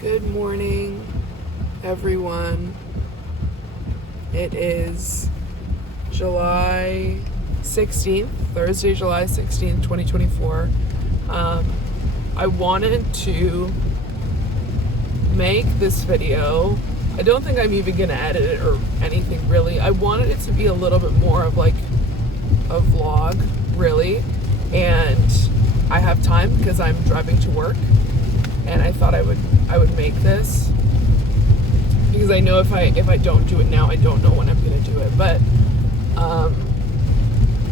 Good morning, everyone. It is July 16th, Thursday, July 16th, 2024. I wanted to make this video. I don't think I'm even gonna edit it or anything really. I wanted it to be a little bit more of like a vlog, really. And I have time because I'm driving to work. And I thought I would make this because I know if I don't do it now, I don't know when I'm gonna do it. But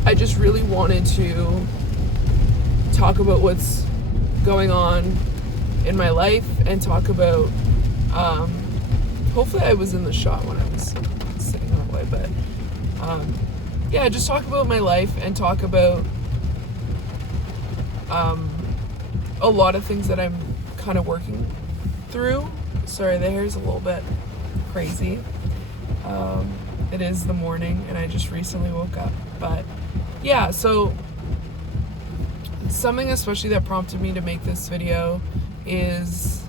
I just really wanted to talk about what's going on in my life and talk about hopefully I was in the shot when I was sitting that way, but just talk about my life and talk about a lot of things that I'm kind of working through. Sorry, the hair's a little bit crazy. It is the morning and I just recently woke up, but yeah, so something especially that prompted me to make this video is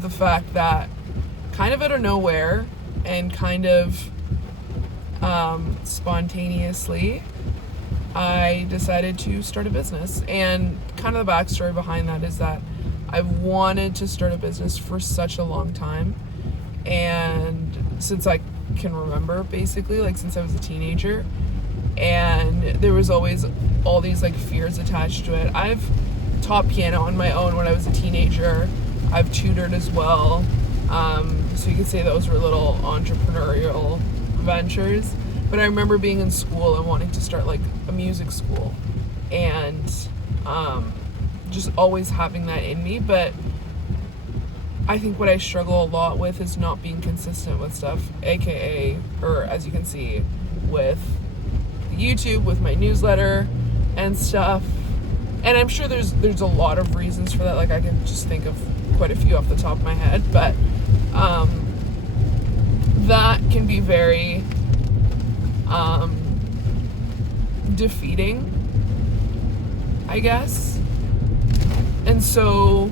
the fact that kind of out of nowhere and kind of spontaneously I decided to start a business. And kind of the backstory behind that is that I've wanted to start a business for such a long time, and since I can remember, basically, like since I was a teenager, and there was always all these like fears attached to it. I've taught piano on my own when I was a teenager. I've tutored as well, so you could say those were little entrepreneurial ventures. But I remember being in school and wanting to start like a music school, and just always having that in me. But I think what I struggle a lot with is not being consistent with stuff, aka, or as you can see, with YouTube, with my newsletter and stuff. And I'm sure there's a lot of reasons for that. Like I can just think of quite a few off the top of my head, but that can be very defeating, I guess. And so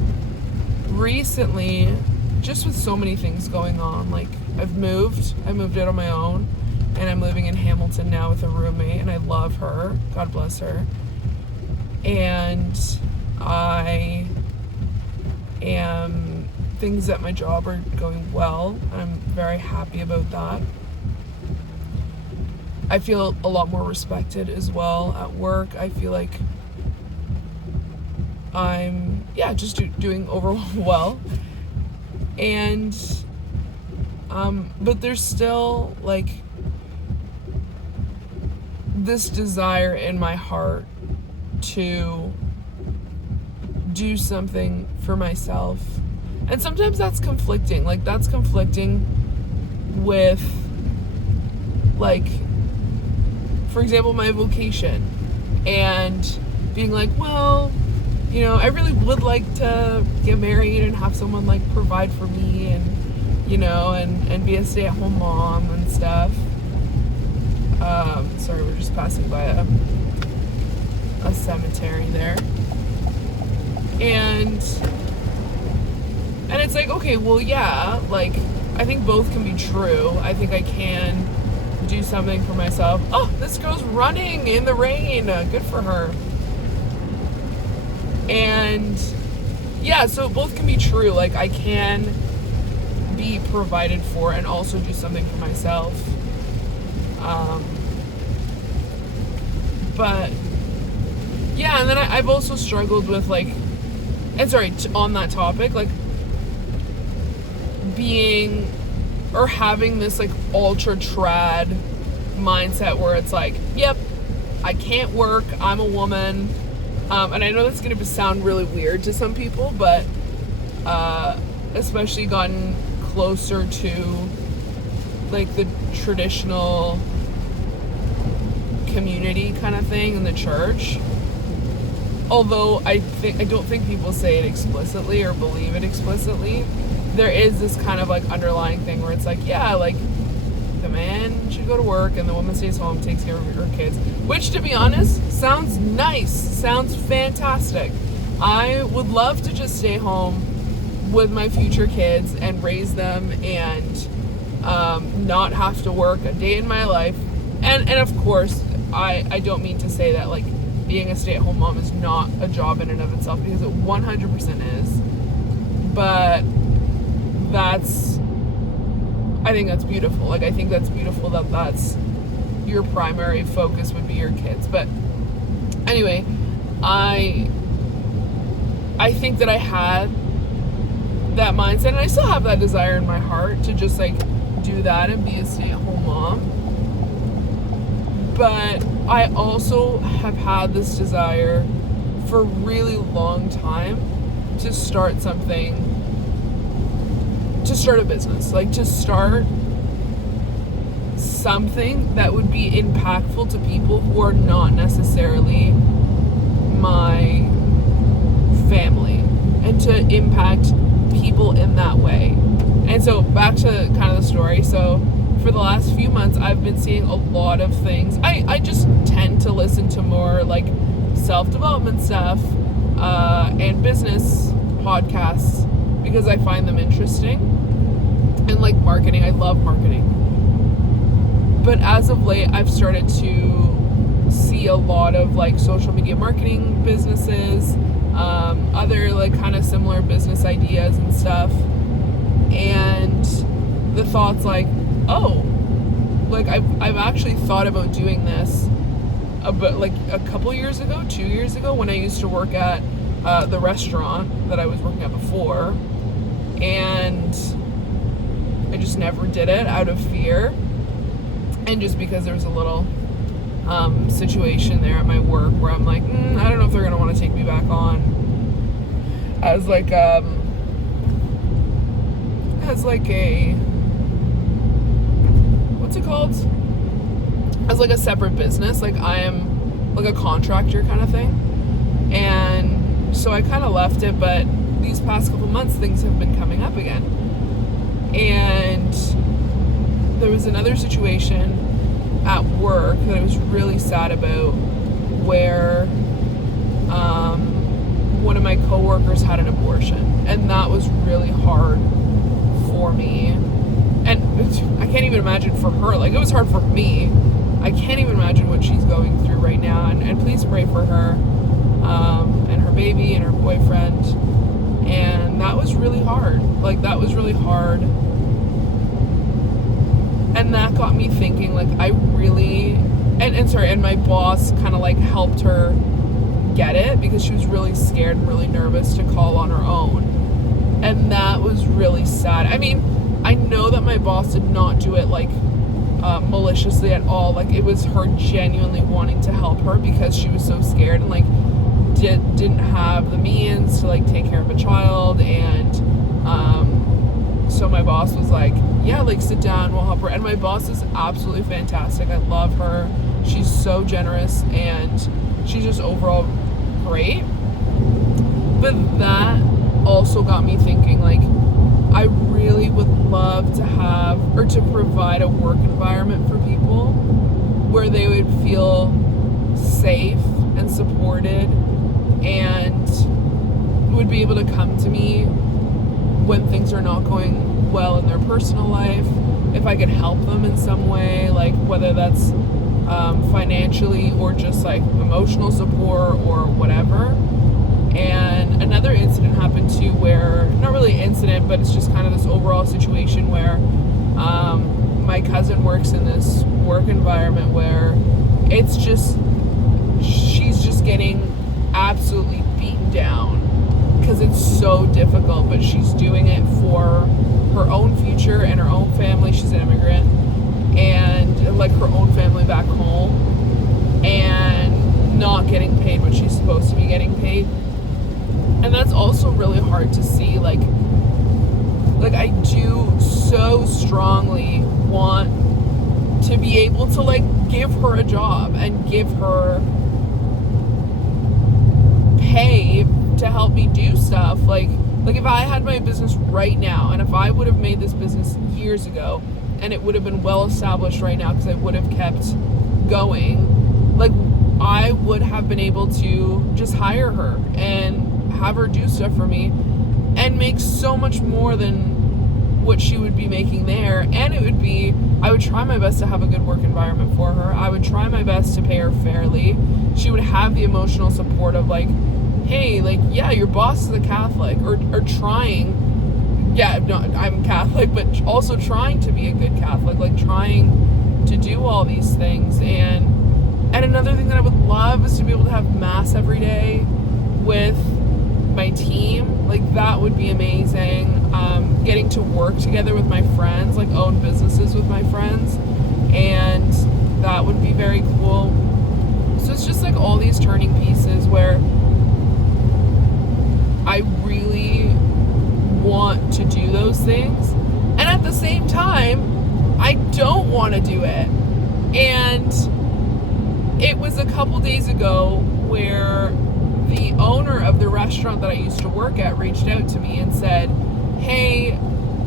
recently, just with so many things going on, like I moved out on my own, and I'm living in Hamilton now with a roommate, and I love her, God bless her. And things at my job are going well. I'm very happy about that. I feel a lot more respected as well at work. I feel like I'm just doing overall well. And but there's still like this desire in my heart to do something for myself. And sometimes that's conflicting. Like that's conflicting with, like, for example, my vocation, and being like, well, you know, I really would like to get married and have someone like provide for me, and you know, and be a stay-at-home mom and stuff. Sorry, we're just passing by a cemetery there. And it's like, okay, well, yeah, like I think both can be true. I think I can do something for myself. Oh, this girl's running in the rain. Good for her. And yeah, so both can be true. Like I can be provided for and also do something for myself. But yeah, and then I've also struggled with like, and sorry, on that topic, like being or having this like ultra trad mindset where it's like, yep, I can't work, I'm a woman. And I know that's going to sound really weird to some people, but especially gotten closer to like the traditional community kind of thing in the church. Although I don't think people say it explicitly or believe it explicitly, there is this kind of like underlying thing where it's like, yeah, like the man should go to work and the woman stays home, takes care of her kids, which, to be honest, sounds nice, sounds fantastic. I would love to just stay home, with my future kids and raise them and not have to work a day in my life. And of course, I don't mean to say that like being a stay-at-home mom is not a job in and of itself, because it 100% is. But I think that's beautiful. Like, I think that's beautiful that that's your primary focus would be your kids. But anyway, I think that I had that mindset, and I still have that desire in my heart to just like do that and be a stay-at-home mom. But I also have had this desire for a really long time to start a business, like to start something that would be impactful to people who are not necessarily my family, and to impact people in that way. And so back to kind of the story. So for the last few months, I've been seeing a lot of things. I just tend to listen to more like self-development stuff and business podcasts because I find them interesting. And like marketing, I love marketing. But as of late, I've started to see a lot of like social media marketing businesses, other like kind of similar business ideas and stuff. And the thoughts like, oh, like I've actually thought about doing this about like a couple years ago, 2 years ago, when I used to work at the restaurant that I was working at before. And I just never did it out of fear. And just because there was a little situation there at my work where I'm like, I don't know if they're going to want to take me back on as like a what's it called? As like a separate business. Like I am like a contractor kind of thing. And so I kind of left it, but these past couple months things have been coming up again. And there was another situation at work that I was really sad about, where one of my coworkers had an abortion, and that was really hard for me. And I can't even imagine for her. Like, it was hard for me. I can't even imagine what she's going through right now. And please pray for her and her baby and her boyfriend. And that was really hard. Like, that was really hard. And that got me thinking, like, I really, and my boss kind of like helped her get it, because she was really scared and really nervous to call on her own. And that was really sad. I mean, I know that my boss did not do it like maliciously at all. Like, it was her genuinely wanting to help her because she was so scared and like didn't have the means to like take care of a child. And so my boss was like, yeah, like sit down, we'll help her. And my boss is absolutely fantastic. I love her. She's so generous and she's just overall great. But that also got me thinking, like, I really would love to have, or to provide a work environment for people where they would feel safe and supported and would be able to come to me when things are not going well in their personal life, if I could help them in some way, like whether that's financially or just like emotional support or whatever. And another incident happened too, where, not really incident, but it's just kind of this overall situation where my cousin works in this work environment where it's just, she's just getting absolutely beaten down because it's so difficult, but she's doing it for her own future and her own family. She's an immigrant, and like her own family back home, and not getting paid what she's supposed to be getting paid. And that's also really hard to see. Like I do so strongly want to be able to like give her a job and give her pay to help me do stuff. Like if I had my business right now, and if I would have made this business years ago, and it would have been well established right now because I would have kept going, like I would have been able to just hire her and have her do stuff for me. and make so much more than what she would be making there. And I would try my best to have a good work environment for her. I would try my best to pay her fairly. She would have the emotional support of like, hey, like, yeah, your boss is a Catholic, or trying, yeah, I'm Catholic, but also trying to be a good Catholic, like trying to do all these things. And another thing that I would love is to be able to have mass every day with my team. Like, that would be amazing. Getting to work together with my friends, like own businesses with my friends, and that would be very cool. So it's just like all these turning pieces where I really want to do those things, and at the same time I don't want to do it. And it was a couple days ago where the owner of the restaurant that I used to work at reached out to me and said, hey,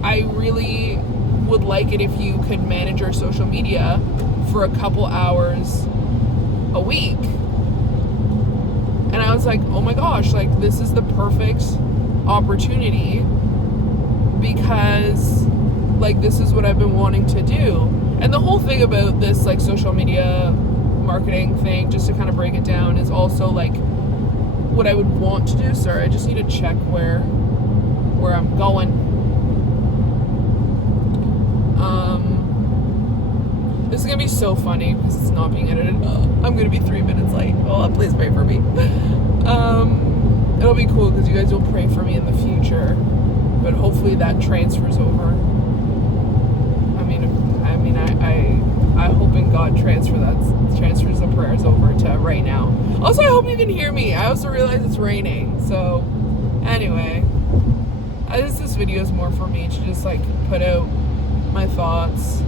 I really would like it if you could manage your social media for a couple hours a week. And I was like, oh my gosh, like, this is the perfect opportunity, because like, this is what I've been wanting to do. And the whole thing about this like social media marketing thing, just to kind of break it down, is also like what I would want to do. Sorry, I just need to check where I'm going. This is gonna be so funny because it's not being edited. I'm gonna be 3 minutes late. Oh, please pray for me. It'll be cool because you guys will pray for me in the future, but hopefully that transfers over. I hope in God transfers the prayers over to right now. Also, I hope you can hear me. I also realize it's raining. So anyway, this video is more for me to just like put out my thoughts,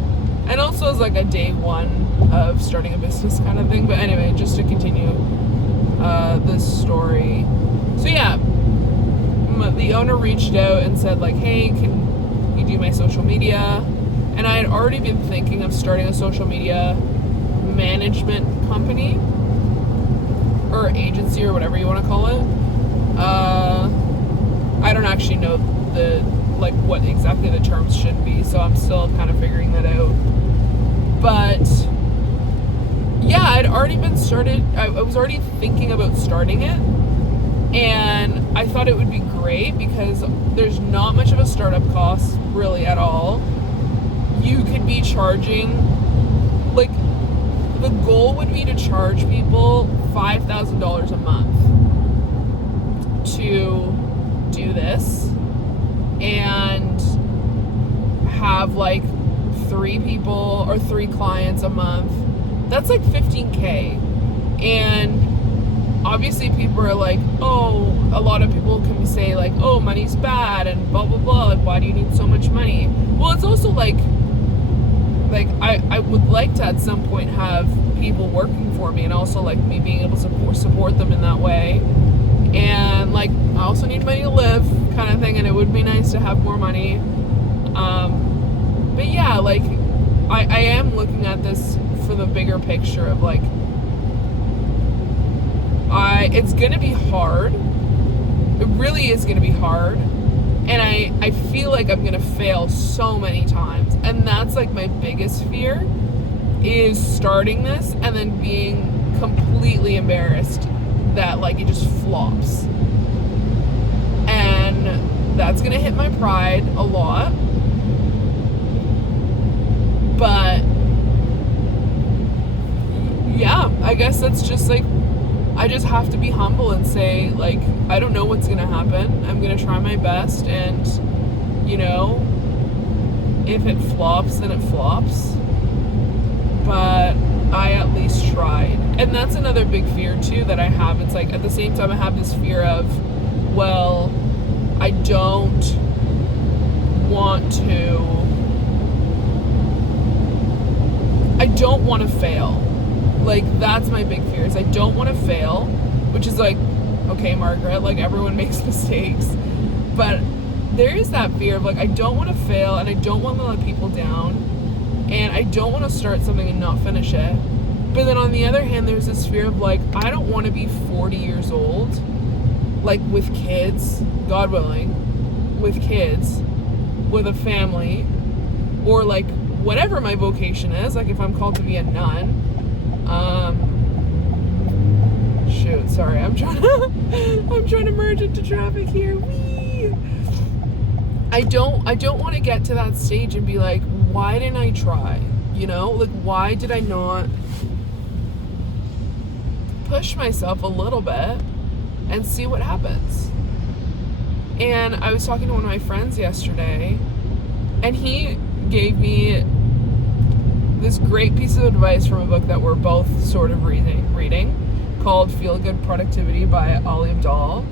and also as like a day one of starting a business kind of thing. But anyway, just to continue this story. So yeah, the owner reached out and said like, hey, can you do my social media? And I had already been thinking of starting a social media management company or agency or whatever you want to call it. I don't actually know what exactly the terms should be, so I'm still kind of figuring that out. But yeah, I'd already been started. I was already thinking about starting it, and I thought it would be great because there's not much of a startup cost really at all. You could be charging, like, the goal would be to charge people $5,000 a month to do this and have like 3 people or 3 clients a month. That's like $15,000. And obviously people are like, oh, a lot of people can say like, oh, money's bad and blah blah blah, like, why do you need so much money? Well, it's also like I would like to at some point have people working for me, and also like me being able to support them in that way. And like, I also need money to live kind of thing, and it would be nice to have more money. But yeah, like I am looking at this for the bigger picture of like, it's gonna be hard. It really is gonna be hard. And I feel like I'm gonna fail so many times. And that's like my biggest fear, is starting this and then being completely embarrassed that like it just flops. And that's gonna hit my pride a lot. But yeah, I guess that's just like, I just have to be humble and say, like, I don't know what's gonna happen. I'm gonna try my best, and, you know, if it flops, then it flops. But I at least tried. And that's another big fear, too, that I have. It's like, at the same time, I have this fear of, well, I don't want to fail. Like, that's my big fear, is I don't want to fail, which is like, okay, Margaret, like, everyone makes mistakes, but there is that fear of like, I don't want to fail, and I don't want to let people down, and I don't want to start something and not finish it. But then on the other hand, there's this fear of like, I don't want to be 40 years old, like with kids, God willing, with kids, with a family, or like whatever my vocation is, like if I'm called to be a nun, sorry, I'm trying to merge into traffic here. Whee! I don't want to get to that stage and be like, why didn't I try? You know, like why did I not push myself a little bit and see what happens? And I was talking to one of my friends yesterday, and he gave me this great piece of advice from a book that we're both sort of reading called Feel Good Productivity by Ali Abdaal.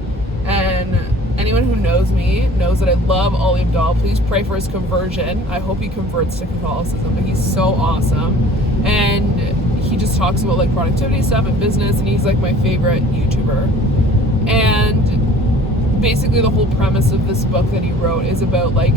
And anyone who knows me knows that I love Ali Abdaal. Please pray for his conversion. I hope he converts to Catholicism, but he's so awesome. And he just talks about like productivity stuff and business, and he's like my favorite YouTuber. And basically the whole premise of this book that he wrote is about like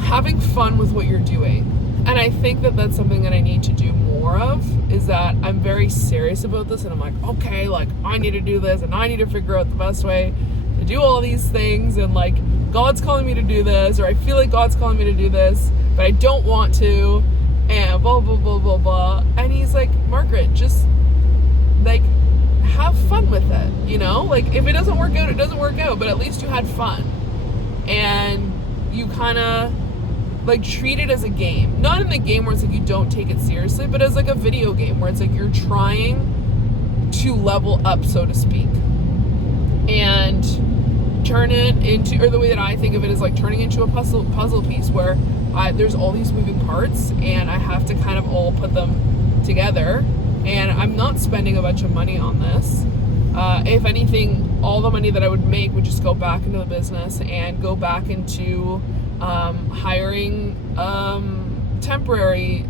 having fun with what you're doing. And I think that that's something that I need to do more of, is that I'm very serious about this, and I'm like, okay, like I need to do this, and I need to figure out the best way to do all these things, and like God's calling me to do this, or I feel like God's calling me to do this, but I don't want to, and blah, blah, blah, blah, blah. And he's like, Margaret, just like have fun with it, you know? Like if it doesn't work out, it doesn't work out, but at least you had fun. And you kind of like treat it as a game. Not in the game where it's like you don't take it seriously, but as like a video game where it's like you're trying to level up, so to speak. And turn it into, or the way that I think of it is like turning into a puzzle piece where there's all these moving parts and I have to kind of all put them together. And I'm not spending a bunch of money on this. If anything, all the money that I would make would just go back into the business and go back into hiring temporary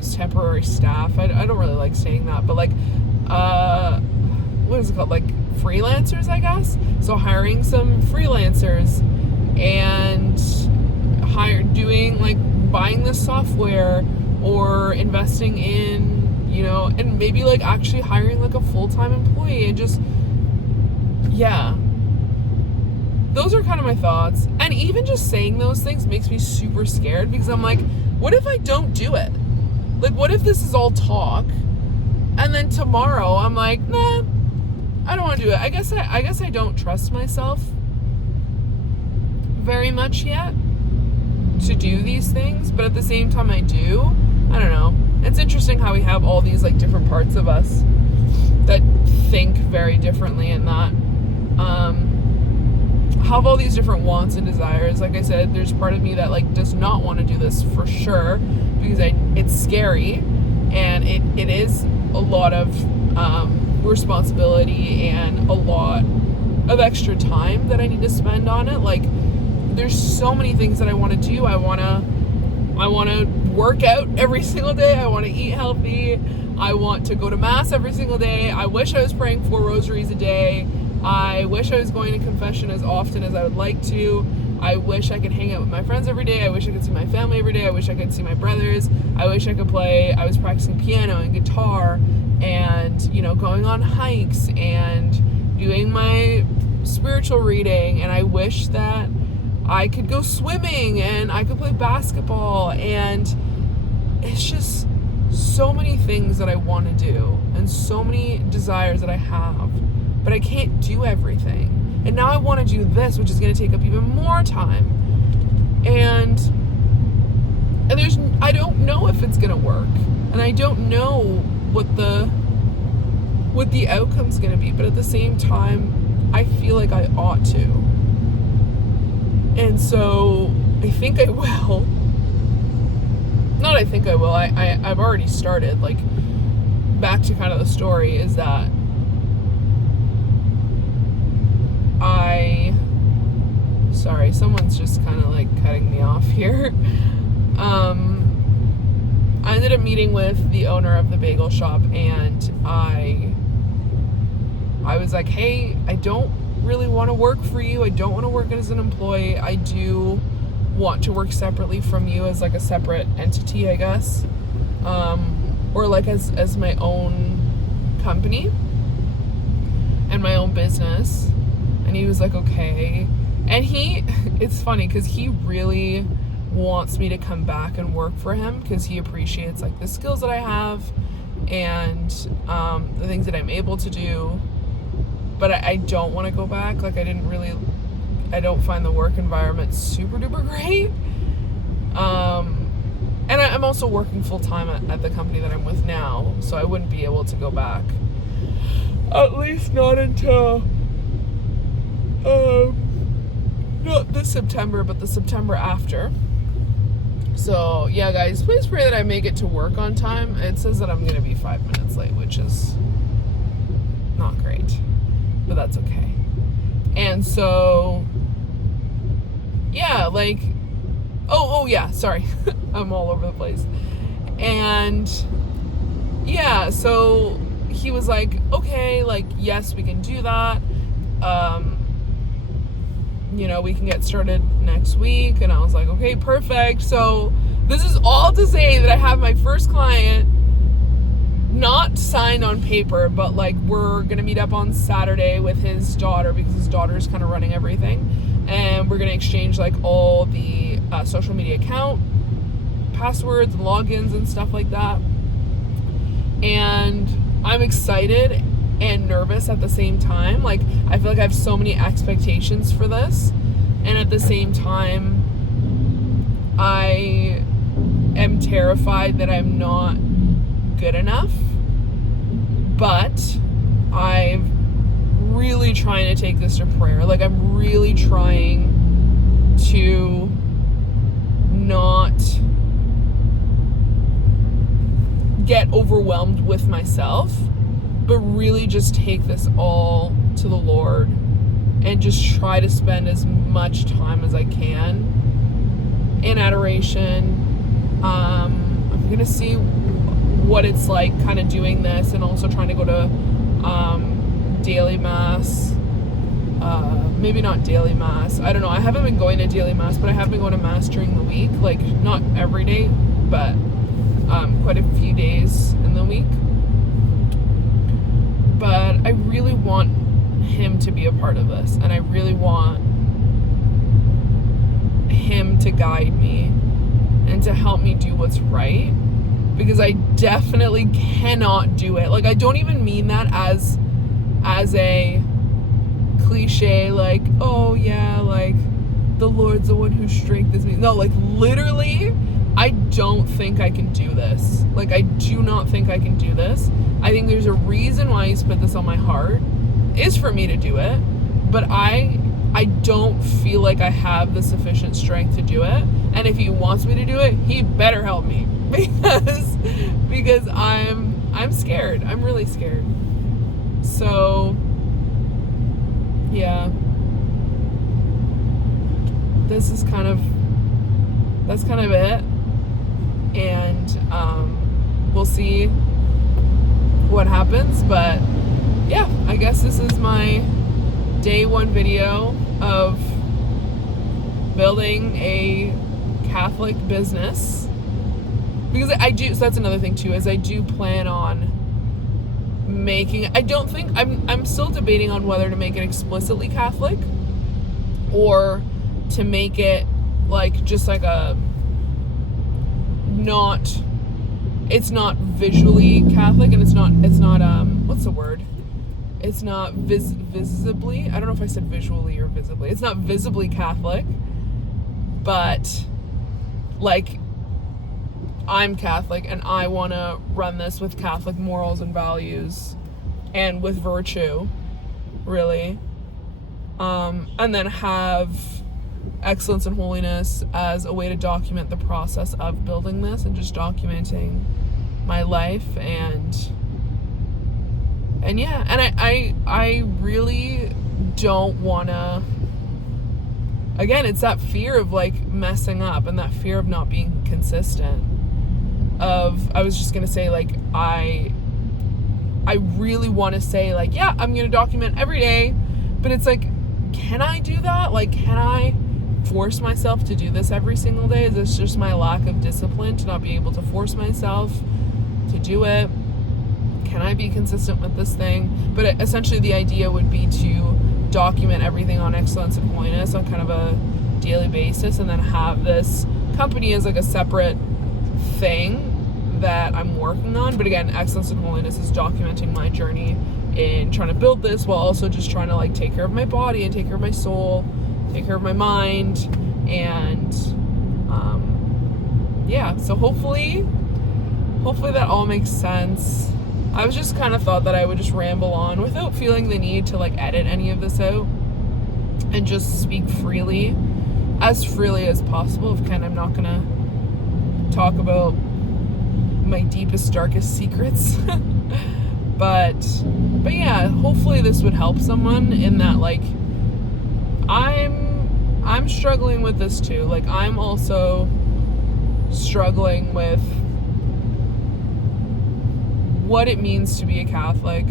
staff. I don't really like saying that, but like what is it called, like freelancers, I guess. So hiring some freelancers and doing like buying the software or investing in, you know, and maybe like actually hiring like a full-time employee, and just those are kind of my thoughts. And even just saying those things makes me super scared, because I'm like, what if I don't do it? Like, what if this is all talk and then tomorrow I'm like, nah, I don't want to do it. I guess I don't trust myself very much yet to do these things, but at the same time I do. I don't know. It's interesting how we have all these like different parts of us that think very differently, and that have all these different wants and desires. Like I said, there's part of me that like does not want to do this for sure, because it's scary, and it is a lot of responsibility and a lot of extra time that I need to spend on it. Like there's so many things that I want to do. I want to work out every single day. I want to eat healthy. I want to go to mass every single day. I wish I was praying 4 rosaries a day. I wish I was going to confession as often as I would like to. I wish I could hang out with my friends every day. I wish I could see my family every day. I wish I could see my brothers. I wish I could play. I was practicing piano and guitar, and, you know, going on hikes and doing my spiritual reading. And I wish that I could go swimming and I could play basketball. And it's just so many things that I want to do and so many desires that I have, but I can't do everything. And now I want to do this, which is going to take up even more time. And I don't know if it's going to work. And I don't know what the outcome's going to be. But at the same time, I feel like I ought to. And so I think I will. Not I think I will. I've already started. Like, back to kind of the story is that sorry, someone's just kind of like cutting me off here. I ended up meeting with the owner of the bagel shop, and I was like, hey, I don't really want to work for you. I don't want to work as an employee. I do want to work separately from you as like a separate entity, I guess, or like as my own company and my own business. And he was like, okay. And it's funny because he really wants me to come back and work for him because he appreciates like the skills that I have and the things that I'm able to do. But I don't want to go back. Like I don't find the work environment super duper great. And I'm also working full time at the company that I'm with now, so I wouldn't be able to go back. At least not until not this September, but the September after. So yeah, guys, please pray that I make it to work on time. It says that I'm gonna be 5 minutes late, which is not great, but that's okay. And so yeah, like oh yeah, sorry. I'm all over the place. And yeah, so he was like, okay, like, yes, we can do that. We can get started next week. And I was like, okay, perfect. So this is all to say that I have my first client, not signed on paper, but like we're going to meet up on Saturday with his daughter because his daughter's kind of running everything. And we're going to exchange like all the social media account passwords and logins and stuff like that. And I'm excited and nervous at the same time. Like I feel like I have so many expectations for this, and at the same time I am terrified that I'm not good enough. But I'm really trying to take this to prayer. Like I'm really trying to not get overwhelmed with myself, but really just take this all to the Lord and just try to spend as much time as I can in adoration. I'm gonna see what it's like kind of doing this, and also trying to go to daily mass. Maybe not daily mass, I don't know. I haven't been going to daily mass, but I have been going to mass during the week, like not every day, but quite a few days in the week. But I really want him to be a part of this, and I really want him to guide me and to help me do what's right, because I definitely cannot do it. Like I don't even mean that as a cliche, like, oh yeah, like the Lord's the one who strengthens me. No, like literally I don't think I can do this. Like I do not think I can do this. I think there's a reason why he's put this on my heart, is for me to do it, but I don't feel like I have the sufficient strength to do it. And if he wants me to do it, he better help me, because I'm scared. I'm really scared. So yeah, that's kind of it. And we'll see what happens. But yeah, I guess this is my day one video of building a Catholic business, because so that's another thing too, is I do plan on making, I don't think, I'm still debating on whether to make it explicitly Catholic or to make it like just like it's not visually Catholic, and it's not what's the word? It's not visibly, I don't know if I said visually or visibly. It's not visibly Catholic, but like I'm Catholic and I want to run this with Catholic morals and values and with virtue, really. And then have excellence and holiness as a way to document the process of building this and just documenting my life. And yeah, and I really don't want to, again, it's that fear of like messing up and that fear of not being consistent. I was just going to say, like, I really want to say, like, yeah, I'm going to document every day, but it's like, can I do that? Like, can I force myself to do this every single day? Is this just my lack of discipline to not be able to force myself to do it? Can I be consistent with this thing? But essentially the idea would be to document everything on Excellence and Holiness on kind of a daily basis, and then have this company as like a separate thing that I'm working on. But again, Excellence and Holiness is documenting my journey in trying to build this, while also just trying to like take care of my body and take care of my soul, take care of my mind, and yeah, so hopefully that all makes sense. I was just kind of thought that I would just ramble on without feeling the need to like edit any of this out, and just speak freely as possible. If I'm not gonna talk about my deepest, darkest secrets. but yeah, hopefully this would help someone in that, like, I'm struggling with this too. Like, I'm also struggling with what it means to be a Catholic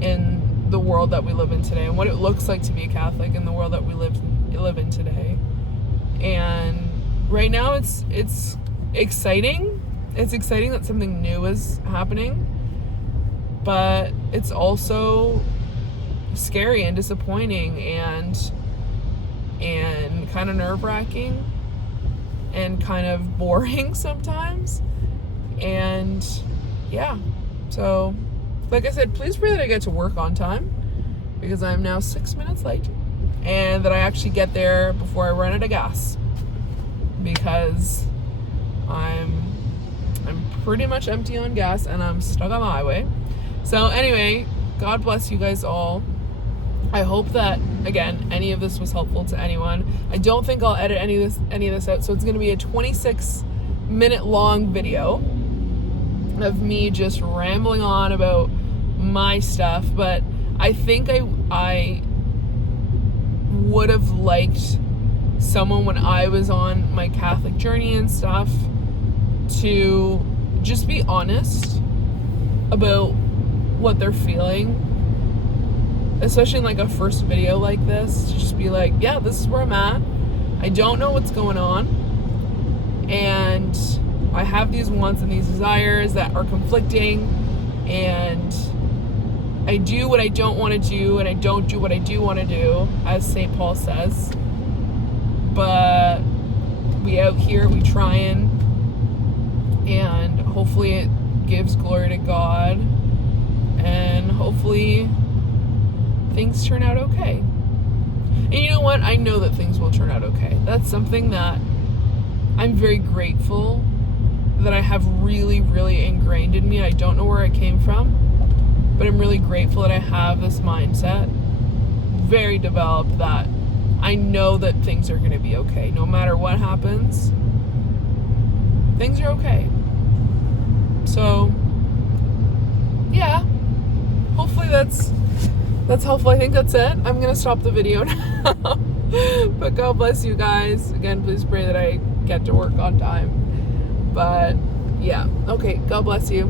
in the world that we live in today, and what it looks like to be a Catholic in the world that we live in today. And right now it's exciting. It's exciting that something new is happening, but it's also scary and disappointing and kind of nerve-wracking and kind of boring sometimes. And yeah, so like I said, please pray that I get to work on time, because I'm now 6 minutes late, and that I actually get there before I run out of gas, because I'm pretty much empty on gas and I'm stuck on the highway. So anyway, God bless you guys all. I hope that, again, any of this was helpful to anyone. I don't think I'll edit any of this out, so it's going to be a 26-minute long video of me just rambling on about my stuff. But I think I would have liked someone, when I was on my Catholic journey and stuff, to just be honest about what they're feeling, especially in like a first video like this, to just be like, yeah, this is where I'm at. I don't know what's going on, and I have these wants and these desires that are conflicting, and I do what I don't want to do, and I don't do what I do want to do, as St. Paul says. But we out here, we trying, and hopefully it gives glory to God, and hopefully things turn out okay. And you know what? I know that things will turn out okay. That's something that I'm very grateful that I have really, really ingrained in me. I don't know where it came from, but I'm really grateful that I have this mindset very developed, that I know that things are going to be okay. No matter what happens, things are okay. So, yeah, hopefully that's helpful. I think that's it. I'm going to stop the video now. But God bless you guys. Again, please pray that I get to work on time. But yeah, okay, God bless you.